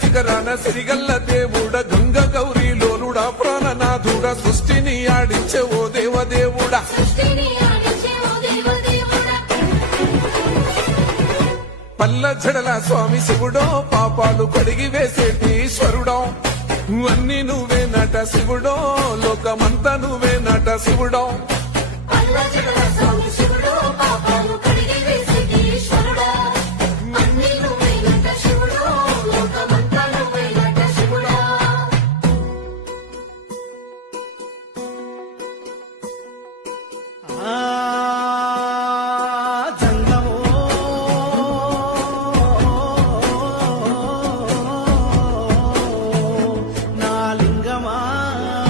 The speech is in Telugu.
శిఖరాన సిరిగల్ల దేవుడ గంగ గౌరీ లోలుడా ప్రాణనాథుడ సృష్టిని ఆడించే ఓ దేవదేవుడా పల్ల జడల స్వామి శివుడో పాపాలు కడిగి వేసేటి ఈశ్వరుడో అన్ని నువ్వే నట శివుడో లోకమంతా నువ్వే నట శివుడో పల్ల జడల స్వామి శివుడో పాపాలు కడిగి వేసేటి